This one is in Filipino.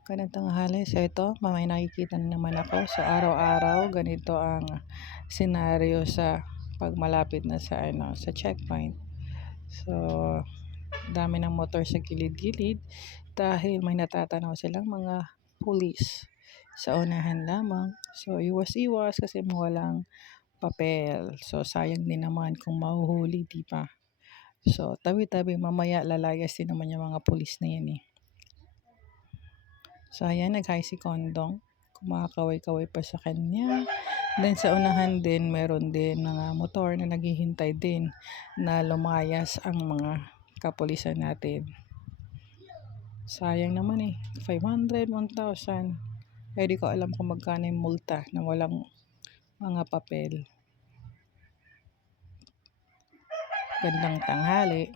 Magandang tanghali. So ito, may nakikita na naman ako. So araw-araw, ganito ang senaryo sa pag malapit na sa checkpoint. So dami ng motor sa gilid-gilid dahil may natatanaw silang mga pulis sa unahan lamang. So iwas-iwas kasi walang papel. So sayang din naman kung mahuhuli, di ba? So tabi-tabi, mamaya lalayas din naman yung mga pulis na yan eh. So ayan, nag-hi si Kondong. Kumakaway-kaway pa sa kanya. Then sa unahan din, meron din mga motor na naghihintay din na lumayas ang mga kapulisan natin. Sayang naman eh. 500, 1,000. Eh di ko alam kung magkano yung multa na walang mga papel. Gandang tanghali.